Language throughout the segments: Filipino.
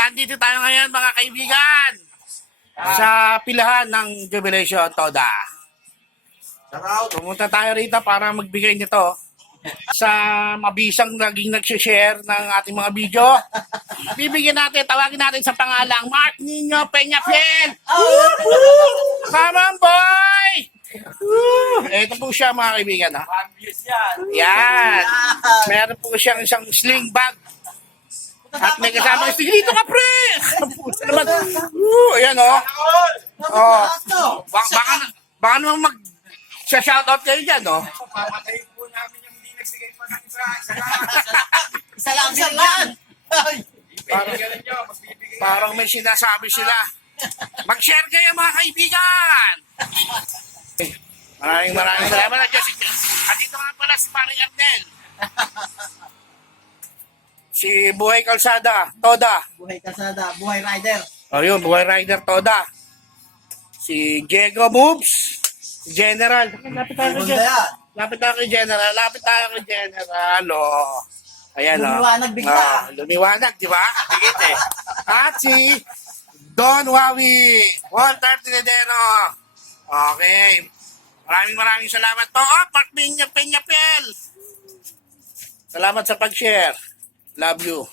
Andito tayo ngayon mga kaibigan sa pilahan ng Jubilation Toda. Pumunta tayo rito para magbigay nito sa mabisang naging nagsishare ng ating mga video. Bibigyan natin, tawagin natin sa pangalang Mark Nino Peñafiel. Come on, boy! Ito po siya mga kaibigan. Ha? Yan. Meron po siyang isang sling bag. At may kasama yung dito ka, pre! Ayan, o. Baka naman mag-shoutout kayo dyan, o. Papatayin po namin yung hindi nagbigay pa ng isa. Isa lang. Parang may sinasabi sila. Mag-share kayo mga kaibigan! Maraming salamat. At dito nga pala si Paring Arnel. Si Buhay Kalsada, Toda. Buhay Kalsada, Buhay Rider. O yun, Buhay Rider Toda. Si Diego Moves. Si General. Lapit tayo kay General. Lapit tayo kay General. O. Ayan, o. Lumiwanag bigla. Lumiwanag, di ba? Bigit eh. At si Don Wawi. Walter Tinedero. Okay. Maraming salamat po. Mark Nino Peñafiel. Salamat sa pag-share. Love you.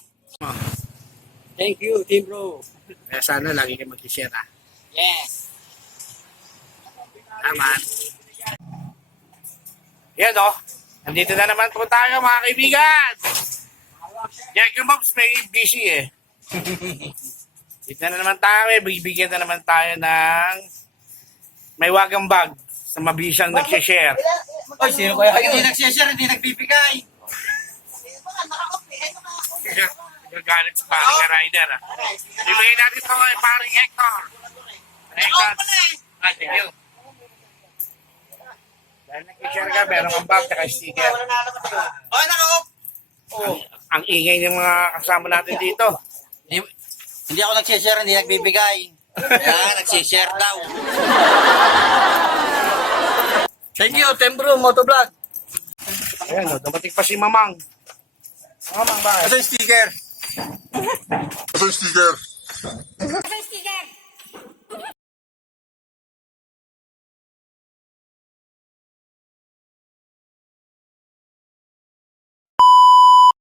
Thank you, Team Bro. Kaya sana lagi kayo mag-share, ha? Yes. Naman. Yan, o. Nandito na naman po tayo, mga kaibigan. Diego Moms may busy, eh. Dito na naman tayo, eh. Bibigyan na naman tayo ng may wagang bag sa mabisang nagsishare. Oy, sino kaya hindi nagsishare, hindi nagbibigay? Gagalit sa paring rider. Ibigay natin ito kay paring Hector. Hector. Thank you. Dahil nag-share ka, meron kang bag at sticker. Oh, naka-off. Ang ingay ng mga kasama natin dito. Hindi ako nagsishare, hindi nagbibigay. Kaya nagsishare daw. Thank you, Team Bro, Motovlog. Ayan, o, dumating pa si Mamang. Mamang ba? Ito yung sticker.